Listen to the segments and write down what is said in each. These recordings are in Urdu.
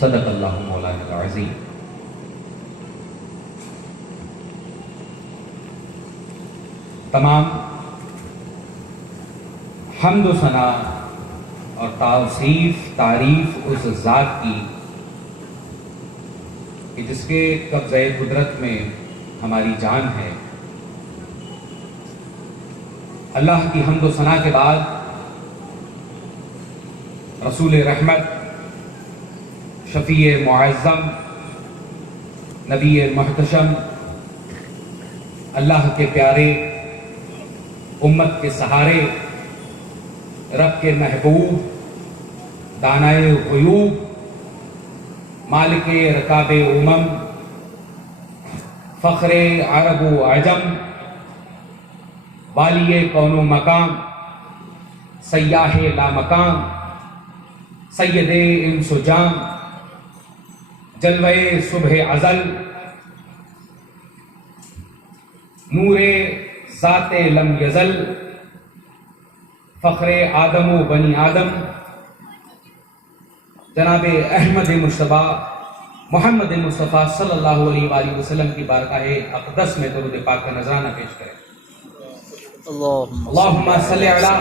صدق اللہ مولانا العظیم۔ تمام حمد و ثنا اور توصیف تعریف اس ذات کی کہ جس کے قبضۂ قدرت میں ہماری جان ہے۔ اللہ کی حمد و ثنا کے بعد رسول رحمت، شفیع معظم، نبی محتشم، اللہ کے پیارے، امت کے سہارے، رب کے محبوب، دانائے غیوب، مالک رکاب امم، فخر عرب و عجم، والی کون و مقام، سیاح لامکان، سید انس و جان، جلوہ صبح ازل، نور ذات لم یزل، فخر آدم و بنی آدم، جناب احمد مصطفیٰ محمد مصطفیٰ صلی اللہ علیہ وآلہ وسلم کی بارگاہ اقدس میں درود پاک کا نذرانہ پیش کریں۔ اللہم صلی علی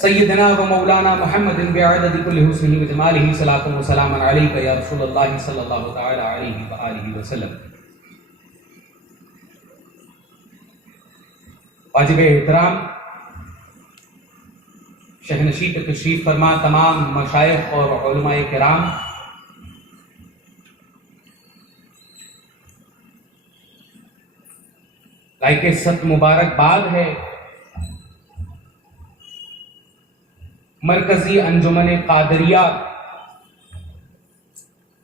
سیدنا و مولانا محمد بعدد کل حسنہ و جمالہ، صلاۃ و سلام علیک یا رسول اللہ صلی اللہ تعالی علیہ وآلہ وسلم۔ واجب احترام شہنشی کے تشریف فرما تمام مشائخ اور علماء کرام، لائق ست مبارکباد ہے مرکزی انجمن قادریہ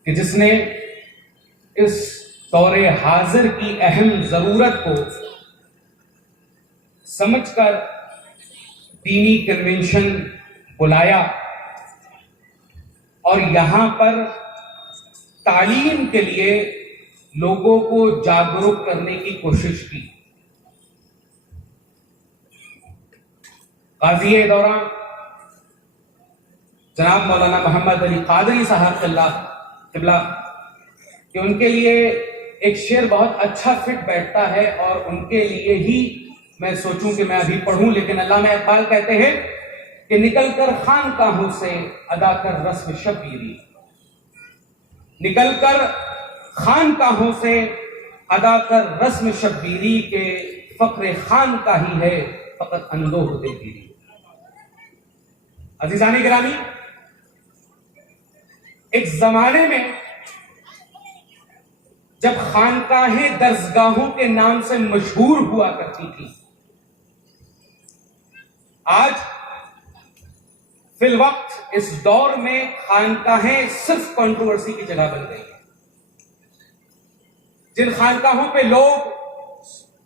کہ جس نے اس دور حاضر کی اہم ضرورت کو سمجھ کر دینی کنونشن بلایا اور یہاں پر تعلیم کے لیے لوگوں کو جاگرک کرنے کی کوشش کی۔ قاضی دوران جناب مولانا محمد علی قادری صاحب قبلہ کہ ان کے لیے ایک شعر بہت اچھا فٹ بیٹھتا ہے اور ان کے لیے ہی میں سوچوں کہ میں ابھی پڑھوں، لیکن علامہ اقبال کہتے ہیں کہ نکل کر خانقاہوں سے ادا کر رسم شبیری، نکل کر خانقاہوں سے ادا کر رسم شبیری کے فخر خانقاہی ہے فقط اندوہ دلگیری۔ عزیزان گرامی، ایک زمانے میں جب خانقاہیں درسگاہوں کے نام سے مشہور ہوا کرتی تھی، آج فی الوقت اس دور میں خانقاہیں صرف کنٹروورسی کی جگہ بن گئی ہیں۔ جن خانقاہوں پہ لوگ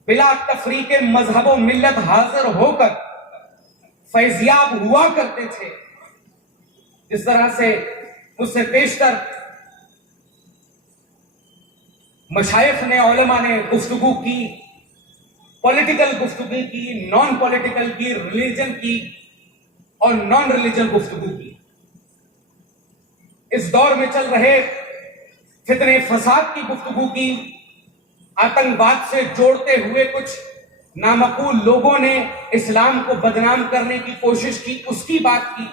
بلا تفریق مذہب و ملت حاضر ہو کر فیضیاب ہوا کرتے تھے، جس طرح سے مجھ سے پیشتر مشائخ نے، علماء نے گفتگو کی، پولیٹیکل گفتگو کی، نان پولیٹیکل کی، ریلیجن کی اور نان ریلیجن گفتگو کی، اس دور میں چل رہے فتنے فساد کی گفتگو کی، آتنکواد سے جوڑتے ہوئے کچھ نامعقول لوگوں نے اسلام کو بدنام کرنے کی کوشش کی، اس کی بات کی۔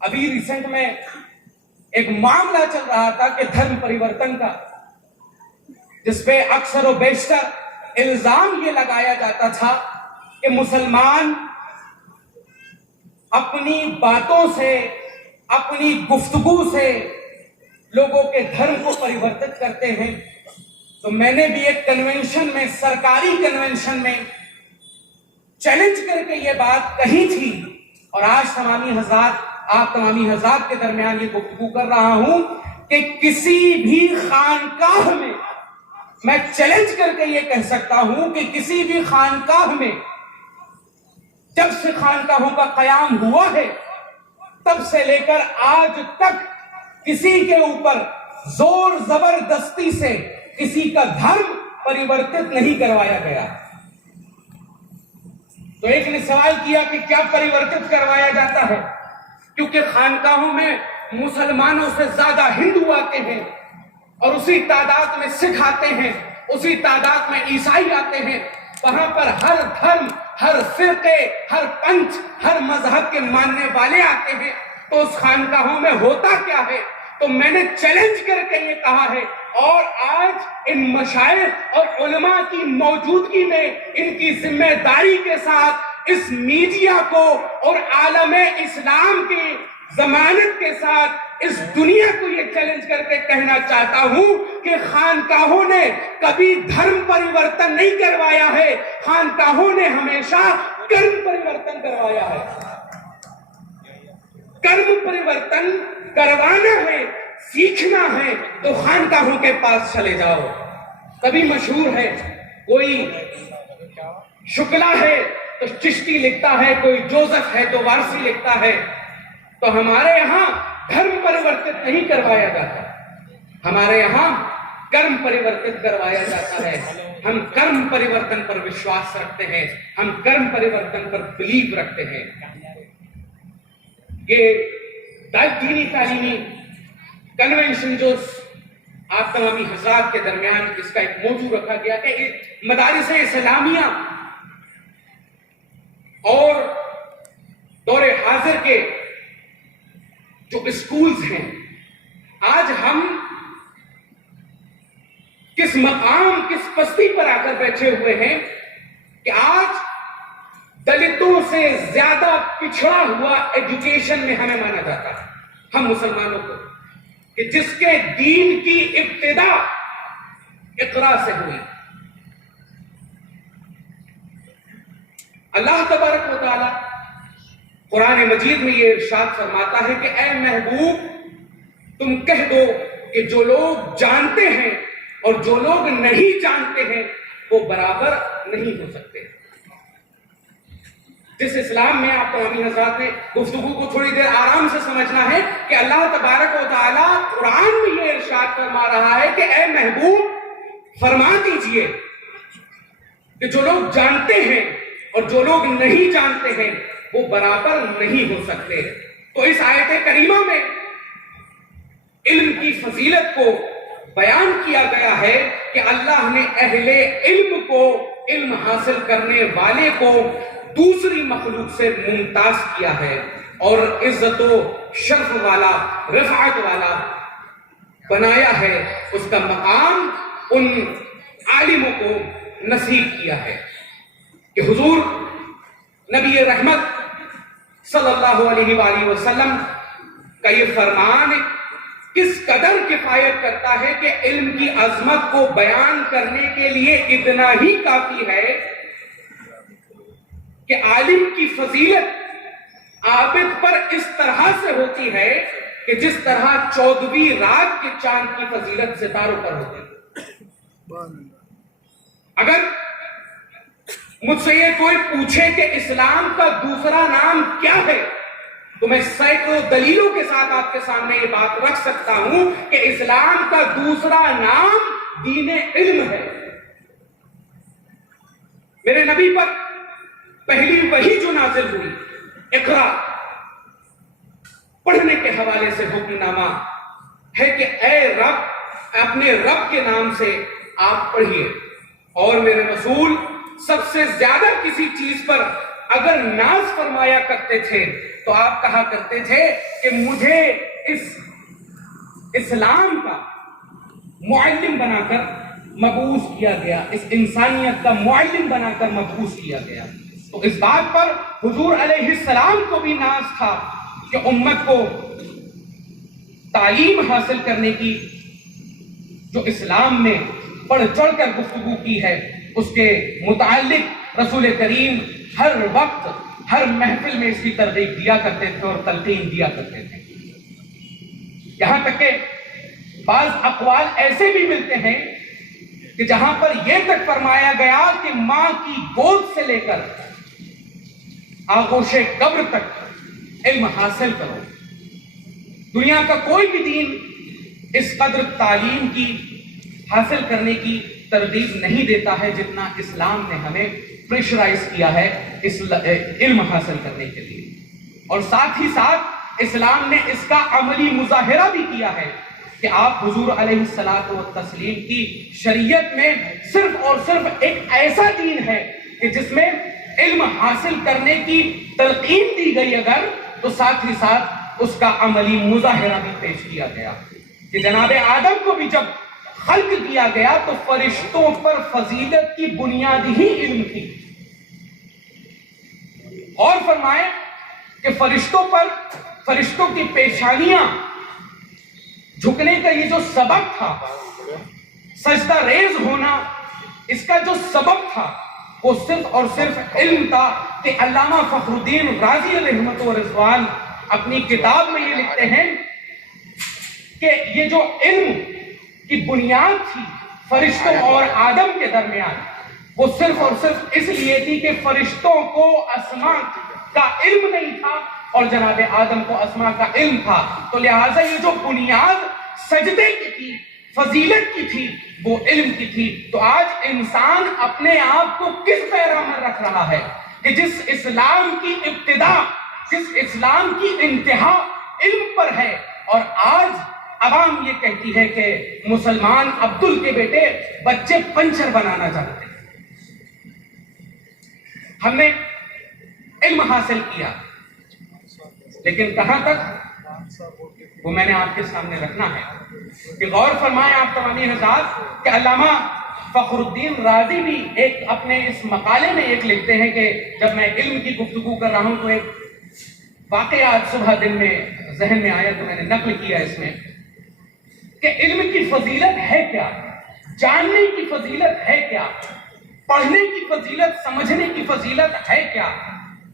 ابھی ریسنٹ میں ایک معاملہ چل رہا تھا کہ دھرم پریورتن کا، جس پہ اکثر و بیشتر الزام یہ لگایا جاتا تھا کہ مسلمان اپنی باتوں سے، اپنی گفتگو سے لوگوں کے دھرم کو پریورتت کرتے ہیں۔ تو میں نے بھی ایک کنونشن میں، سرکاری کنونشن میں چیلنج کر کے یہ بات کہی تھی، اور آج تمامی حضرات، آپ تمامی حضرات کے درمیان یہ گفتگو کر رہا ہوں کہ کسی بھی خانقاہ میں، میں چیلنج کر کے یہ کہہ سکتا ہوں کہ کسی بھی خانقاہ میں جب سے خانقاہوں کا قیام ہوا ہے تب سے لے کر آج تک کسی کے اوپر زور زبردستی سے کسی کا دھرم پریورتت نہیں کروایا گیا۔ تو ایک نے سوال کیا کہ کیا پریورتت کروایا جاتا ہے؟ کیونکہ خانقاہوں میں مسلمانوں سے زیادہ ہندو آتے ہیں اور اسی تعداد میں سکھ آتے ہیں، اسی تعداد میں عیسائی آتے ہیں. وہاں پر ہر دھرم، ہر فرقے، ہر پنچ، ہر مذہب کے ماننے والے آتے ہیں. تو اس خانقاہوں میں ہوتا کیا ہے؟ تو میں نے چیلنج کر کے یہ کہا ہے، اور آج ان مشائخ اور علماء کی موجودگی میں ان کی ذمہ داری کے ساتھ اس میڈیا کو اور عالم اسلام کی ضمانت کے ساتھ اس دنیا کو یہ چیلنج کر کے کہنا چاہتا ہوں کہ خانقاہوں نے کبھی دھرم پریورتن نہیں کروایا ہے، خانقاہوں نے ہمیشہ کرم پریورتن کروایا ہے. کرم پریورتن کروانا ہے، سیکھنا ہے تو خانقاہوں کے پاس چلے جاؤ. کبھی مشہور ہے، کوئی شکلا ہے تو چشتی لکھتا ہے، کوئی جوزف ہے تو وارسی لکھتا ہے. تو ہمارے یہاں دھرم پریورتت نہیں کروایا جاتا، ہمارے یہاں کرم پریورتت کروایا جاتا ہے. ہم کرم پریورتن پر وشواس رکھتے ہیں، ہم کرم پریورتن پر بلیف رکھتے ہیں. یہ دینی تعلیمی کنونشن جو آپ تمامی حضرات کے درمیان اس کا ایک موضوع رکھا گیا کہ مدارس اسلامیہ اور دور حاضر کے جو اسکولز ہیں، آج ہم کس مقام، کس پستی پر آ کر بیٹھے ہوئے ہیں کہ آج دلتوں سے زیادہ پچھڑا ہوا ایجوکیشن میں ہمیں مانا جاتا ہے، ہم مسلمانوں کو، کہ جس کے دین کی ابتدا اقرا سے ہوئی. اللہ تبارک و تعالی قرآن مجید میں یہ ارشاد فرماتا ہے کہ اے محبوب تم کہہ دو کہ جو لوگ جانتے ہیں اور جو لوگ نہیں جانتے ہیں وہ برابر نہیں ہو سکتے. جس اسلام میں آپ تمامی حضرات نے گفتگو کو تھوڑی دیر آرام سے سمجھنا ہے کہ اللہ تبارک و تعالی قرآن میں یہ ارشاد فرما رہا ہے کہ اے محبوب فرما دیجئے کہ جو لوگ جانتے ہیں اور جو لوگ نہیں جانتے ہیں وہ برابر نہیں ہو سکتے. تو اس آیت کریمہ میں علم کی فضیلت کو بیان کیا گیا ہے کہ اللہ نے اہل علم کو، علم حاصل کرنے والے کو دوسری مخلوق سے ممتاز کیا ہے اور عزت و شرف والا، رفعت والا بنایا ہے. اس کا مقام ان عالموں کو نصیب کیا ہے کہ حضور نبی رحمت صلی اللہ علیہ وآلہ وسلم کا یہ فرمان کس قدر کفایت کرتا ہے کہ علم کی عظمت کو بیان کرنے کے لیے اتنا ہی کافی ہے کہ عالم کی فضیلت عابد پر اس طرح سے ہوتی ہے کہ جس طرح 14ویں رات کے چاند کی فضیلت ستاروں پر ہوتی ہے. اگر مجھ سے یہ کوئی پوچھے کہ اسلام کا دوسرا نام کیا ہے تو میں سینکڑوں دلیلوں کے ساتھ آپ کے سامنے یہ بات رکھ سکتا ہوں کہ اسلام کا دوسرا نام دین علم ہے. میرے نبی پر پہلی وحی جو نازل ہوئی اقرا، پڑھنے کے حوالے سے حکم نامہ ہے کہ اے رب، اپنے رب کے نام سے آپ پڑھیے. اور میرے رسول سب سے زیادہ کسی چیز پر اگر ناز فرمایا کرتے تھے تو آپ کہا کرتے تھے کہ مجھے اس اسلام کا معلم بنا کر مبعوث کیا گیا، اس انسانیت کا معلم بنا کر مبعوث کیا گیا. تو اس بات پر حضور علیہ السلام کو بھی ناز تھا کہ امت کو تعلیم حاصل کرنے کی جو اسلام نے بڑھ چڑھ کر گفتگو کی ہے اس کے متعلق رسول کریم ہر وقت ہر محفل میں اس کی ترغیب دیا کرتے تھے اور تلقین دیا کرتے تھے. یہاں تک کہ بعض اقوال ایسے بھی ملتے ہیں کہ جہاں پر یہ تک فرمایا گیا کہ ماں کی گود سے لے کر آغوش قبر تک علم حاصل کرو. دنیا کا کوئی بھی دین اس قدر تعلیم کی حاصل کرنے کی ترغیب نہیں دیتا ہے جتنا اسلام نے ہمیں پریشرائز کیا ہے اس علم حاصل کرنے کے لیے. اور ساتھ ہی ساتھ اسلام نے اس کا عملی مظاہرہ بھی کیا ہے کہ آپ حضور علیہ الصلوۃ والتسلیم کی شریعت میں صرف اور صرف ایک ایسا دین ہے کہ جس میں علم حاصل کرنے کی تلقین دی گئی اگر، تو ساتھ ہی ساتھ اس کا عملی مظاہرہ بھی پیش کیا گیا کہ جناب آدم کو بھی جب خلق کیا گیا تو فرشتوں پر فضیلت کی بنیاد ہی علم تھی، اور فرمائے کہ فرشتوں کی پیشانیاں جھکنے کا یہ جو سبب تھا، سجدہ ریز ہونا، اس کا جو سبب تھا وہ صرف اور صرف علم تھا کہ علامہ فخر الدین رازی علیہ رحمت و رضوان اپنی کتاب میں یہ لکھتے ہیں کہ یہ جو علم کی بنیاد تھی فرشتوں اور آدم کے درمیان، وہ صرف اور صرف اس لیے تھی کہ فرشتوں کو اسماء کا علم نہیں تھا اور جناب آدم کو اسماء کا علم تھا، تو لہٰذا یہ جو بنیاد سجدے کی تھی، فضیلت کی تھی، وہ علم کی تھی۔ تو آج انسان اپنے آپ کو کس پیرامہ رکھ رہا ہے کہ جس اسلام کی ابتدا، جس اسلام کی انتہا علم پر ہے، اور آج عوام یہ کہتی ہے کہ مسلمان عبدل کے بیٹے بچے پنچر بنانا چاہتے ہیں۔ ہم نے علم حاصل کیا، لیکن کہاں تک، وہ میں نے آپ کے سامنے رکھنا ہے کہ غور فرمائیں آپ تمامی حضرات کہ علامہ فخر الدین رازی بھی ایک اپنے اس مقالے میں ایک لکھتے ہیں کہ جب میں علم کی گفتگو کر رہا ہوں تو ایک واقعہ آج صبح دن میں ذہن میں آیا تو میں نے نقل کیا اس میں کہ علم کی فضیلت ہے کیا، جاننے کی فضیلت ہے کیا، پڑھنے کی فضیلت، سمجھنے کی فضیلت ہے کیا،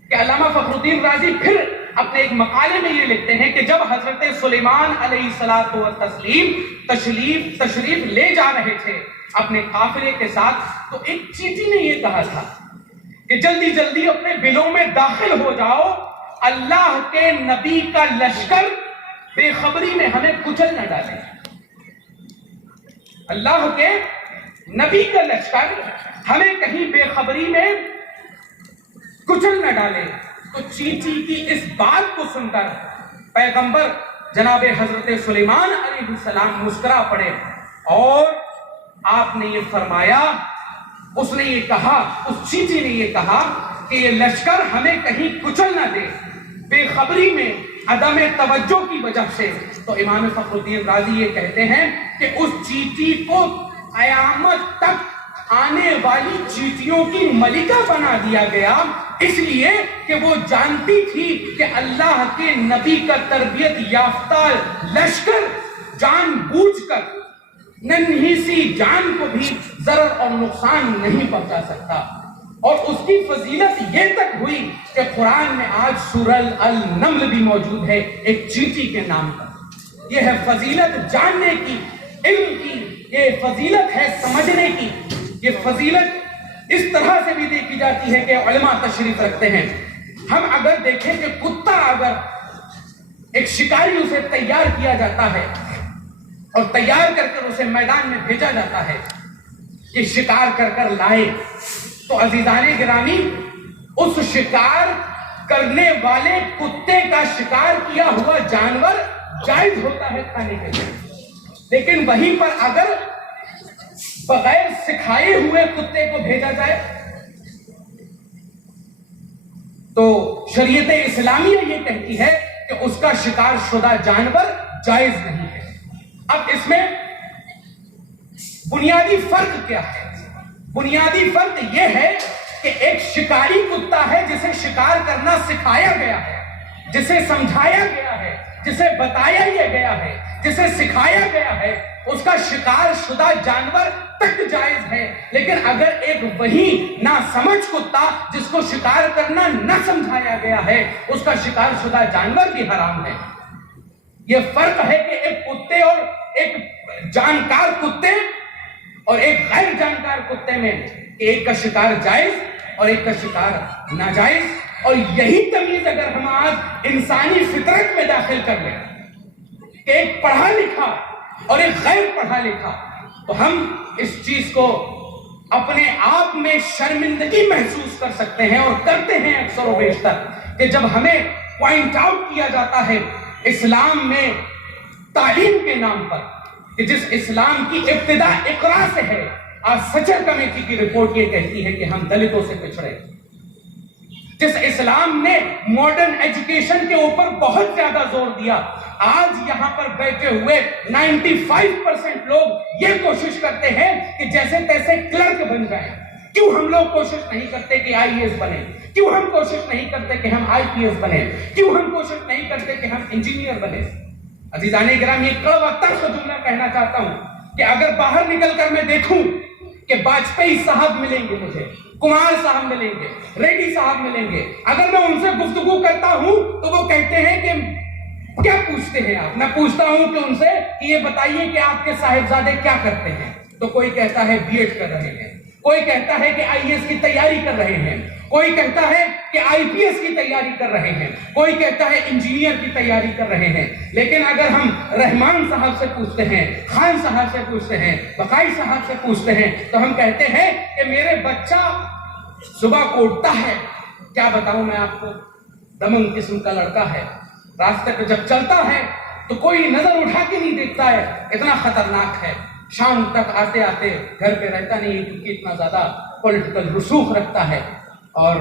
کہ علامہ فخر الدین رازی پھر اپنے ایک مقالے میں یہ لکھتے ہیں کہ جب حضرت سلیمان علیہ الصلوۃ والتسلیم تشریف لے جا رہے تھے اپنے قافلے کے ساتھ، تو ایک چیٹی نے یہ کہا تھا کہ جلدی جلدی اپنے بلوں میں داخل ہو جاؤ، اللہ کے نبی کا لشکر بے خبری میں ہمیں کچل نہ ڈالے، اللہ کے نبی کا لشکر ہمیں کہیں بے خبری میں کچل نہ ڈالے۔ تو چیٹی کی اس بات کو سن کر پیغمبر جناب حضرت سلیمان علیہ السلام مسکرا پڑے اور آپ نے یہ فرمایا، اس نے یہ کہا، اس چیٹی نے یہ کہا کہ یہ لشکر ہمیں کہیں کچل نہ دے بے خبری میں، عدم توجہ کی وجہ سے۔ تو امام فخر الدین رازی یہ کہتے ہیں کہ اس چیٹی کو قیامت تک آنے والی چیٹیوں کی ملکہ بنا دیا گیا، اس لیے کہ وہ جانتی تھی کہ اللہ کے نبی کا تربیت یافتہ لشکر جان بوجھ کر ننھی سی جان کو بھی ضرر اور نقصان نہیں پہنچا سکتا، اور اس کی فضیلت یہ تک ہوئی کہ قرآن میں آج سورہ النمل بھی موجود ہے ایک چیٹی کے نام پر۔ یہ ہے فضیلت جاننے کی، علم کی، یہ فضیلت ہے سمجھنے کی۔ یہ فضیلت اس طرح سے بھی دیکھی جاتی ہے کہ علماء تشریف رکھتے ہیں، ہم اگر دیکھیں کہ کتا اگر ایک شکاری اسے تیار کیا جاتا ہے اور تیار کر کر اسے میدان میں بھیجا جاتا ہے کہ شکار کر کر لائے، تو عزیزان گرامی اس شکار کرنے والے کتے کا شکار کیا ہوا جانور جائز ہوتا ہے کھانے کے لیے، لیکن وہیں پر اگر بغیر سکھائے ہوئے کتے کو بھیجا جائے تو شریعت اسلامیہ یہ کہتی ہے کہ اس کا شکار شدہ جانور جائز نہیں ہے۔ اب اس میں بنیادی فرق کیا ہے؟ بنیادی فرق یہ ہے کہ ایک شکاری کتا ہے جسے شکار کرنا سکھایا گیا ہے، جسے سمجھایا گیا ہے، جسے بتایا گیا ہے، جسے سکھایا گیا ہے، اس کا شکار شدہ جانور تک جائز ہے۔ لیکن اگر ایک وہی نا سمجھ کتا جس کو شکار کرنا نہ سمجھایا گیا ہے، اس کا شکار شدہ جانور بھی حرام ہے۔ یہ فرق ہے کہ ایک کتے اور ایک جانکار کتے اور ایک غیر جانکار کتے میں ایک کا شکار جائز اور ایک کا شکار ناجائز، اور یہی تمیز اگر ہم آج انسانی فطرت میں داخل کر لیں کہ ایک پڑھا لکھا اور ایک غیر پڑھا لکھا، تو ہم اس چیز کو اپنے آپ میں شرمندگی محسوس کر سکتے ہیں اور کرتے ہیں اکثر و بیشتر کہ جب ہمیں پوائنٹ آؤٹ کیا جاتا ہے اسلام میں تعلیم کے نام پر کہ جس اسلام کی ابتدا اقرا سے ہے. آج سچر کمیٹی کی رپورٹ یہ کہتی ہے کہ ہم دلتوں سے پچھڑے. جس اسلام نے ماڈرن ایجوکیشن کے اوپر بہت زیادہ زور دیا, آج یہاں پر بیٹھے ہوئے 95% لوگ یہ کوشش کرتے ہیں کہ جیسے تیسے کلرک بن جائیں. کیوں ہم لوگ کوشش نہیں کرتے کہ IAS بنے؟ کیوں ہم کوشش نہیں کرتے کہ ہم IPS بنے؟ کیوں ہم کوشش نہیں کرتے کہ ہم انجینئر بنے؟ عزیزان گرامی, ایک کڑوا تلخ جملہ کہنا چاہتا ہوں کہ اگر باہر نکل کر میں دیکھوں کہ واجپئی صاحب ملیں گے, مجھے کمار صاحب ملیں گے, ریڈی صاحب ملیں گے, اگر میں ان سے گفتگو کرتا ہوں تو وہ کہتے ہیں کہ کیا پوچھتے ہیں آپ؟ میں پوچھتا ہوں کہ ان سے کہ یہ بتائیے کہ آپ کے صاحبزادے کیا کرتے ہیں, تو کوئی کہتا ہے B.Ed کر رہے ہیں, کوئی کہتا ہے کہ IAS کی تیاری کر رہے ہیں, کوئی کہتا ہے کہ IPS کی تیاری کر رہے ہیں, کوئی کہتا ہے انجینئر کی تیاری کر رہے ہیں. لیکن اگر ہم رحمان صاحب سے پوچھتے ہیں, خان صاحب سے پوچھتے ہیں, بقائی صاحب سے پوچھتے ہیں, تو ہم کہتے ہیں کہ میرے بچہ صبح کو اٹھتا ہے, کیا بتاؤں میں آپ کو, دمنگ قسم کا لڑکا ہے, راستے پہ جب چلتا ہے تو کوئی نظر اٹھا کے نہیں دیکھتا ہے, اتنا خطرناک ہے. شام تک آتے آتے گھر پہ رہتا نہیں کیونکہ اتنا زیادہ پولیٹیکل رسوخ رکھتا ہے اور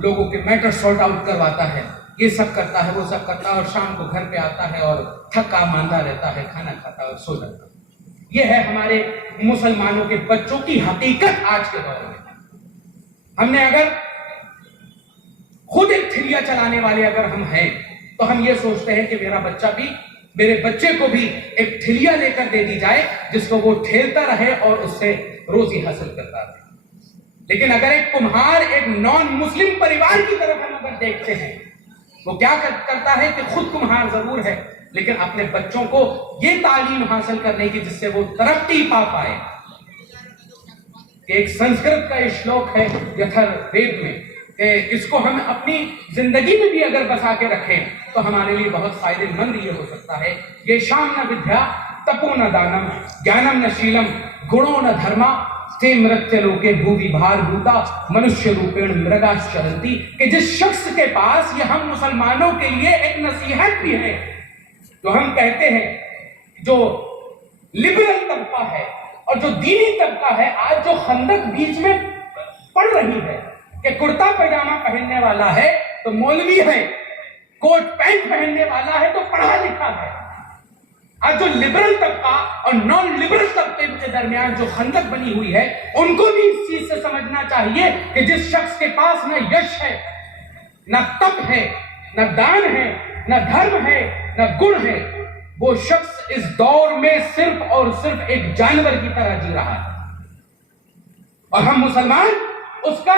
لوگوں کے میٹر سارٹ آؤٹ کرواتا ہے, یہ سب کرتا ہے, وہ سب کرتا ہے, اور شام کو گھر پہ آتا ہے اور تھکا ماندہ رہتا ہے, کھانا کھاتا ہے اور سو جاتا ہے. یہ ہے ہمارے مسلمانوں کے بچوں کی حقیقت آج کے دور میں. ہم نے اگر خود ایک ٹھلیا چلانے والے اگر ہم ہیں تو ہم یہ سوچتے ہیں کہ میرے بچے کو بھی ایک ٹھلیا لے کر دے دی جائے جس کو وہ ٹھیلتا رہے اور اس سے روزی حاصل کرتا رہے. لیکن اگر ایک کمہار ایک نان مسلم پریوار کی طرف ہم اگر دیکھتے ہیں, وہ کیا کرتا ہے کہ خود کمہار ضرور ہے لیکن اپنے بچوں کو یہ تعلیم حاصل کرنے کی جس سے وہ ترقی پا پائے. ایک سنسکرت کا ایک شلوک ہے یتھر وید میں کہ اس کو ہم اپنی زندگی میں بھی اگر بسا کے رکھیں تو ہمارے لیے بہت فائدہ مند یہ ہو سکتا ہے. یہ شام نہ ودھیا تپو نہ دانم جانم نہ شیلم گڑو نہ دھرما تے مرتیہ لوکے بھووی بھار بھوتا منشیہ روپین مرگا چرنتی, کہ جس شخص کے پاس یہ ہم مسلمانوں کے لیے ایک نصیحت بھی ہے. جو ہم کہتے ہیں جو لبرل طبقہ ہے اور جو دینی طبقہ ہے, آج جو خندق بیچ میں پڑ رہی ہے کہ کرتا پیجامہ پہننے والا ہے تو مولوی ہے, کوٹ پینٹ پہننے والا ہے تو پڑھا لکھا ہے. آج جو لبرل طبقہ اور نان لبرل طبقے کے درمیان جو خندق بنی ہوئی ہے, ان کو بھی اس چیز سے سمجھنا چاہیے کہ جس شخص کے پاس نہ یش ہے, نہ تپ ہے, نہ دان ہے, نہ دھرم ہے, نہ گن ہے, وہ شخص اس دور میں صرف اور صرف ایک جانور کی طرح جی رہا ہے. اور ہم مسلمان اس کا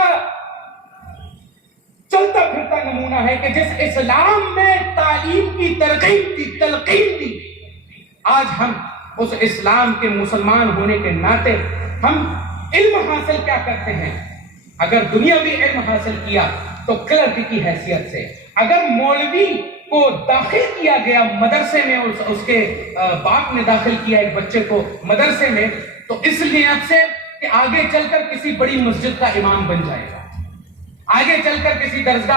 چلتا پھرتا نمونہ ہے کہ جس اسلام میں تعلیم کی ترغیب دی, تلقین دی, آج ہم اس اسلام کے مسلمان ہونے کے ناطے ہم علم حاصل کیا کرتے ہیں. اگر دنیاوی علم حاصل کیا تو کلرک کی حیثیت سے, اگر مولوی کو داخل کیا گیا مدرسے میں, اس کے باپ نے داخل کیا ایک بچے کو مدرسے میں, تو اس نیت سے کہ آگے چل کر کسی بڑی مسجد کا امام بن جائے گا, آگے چل کر کسی درسگاہ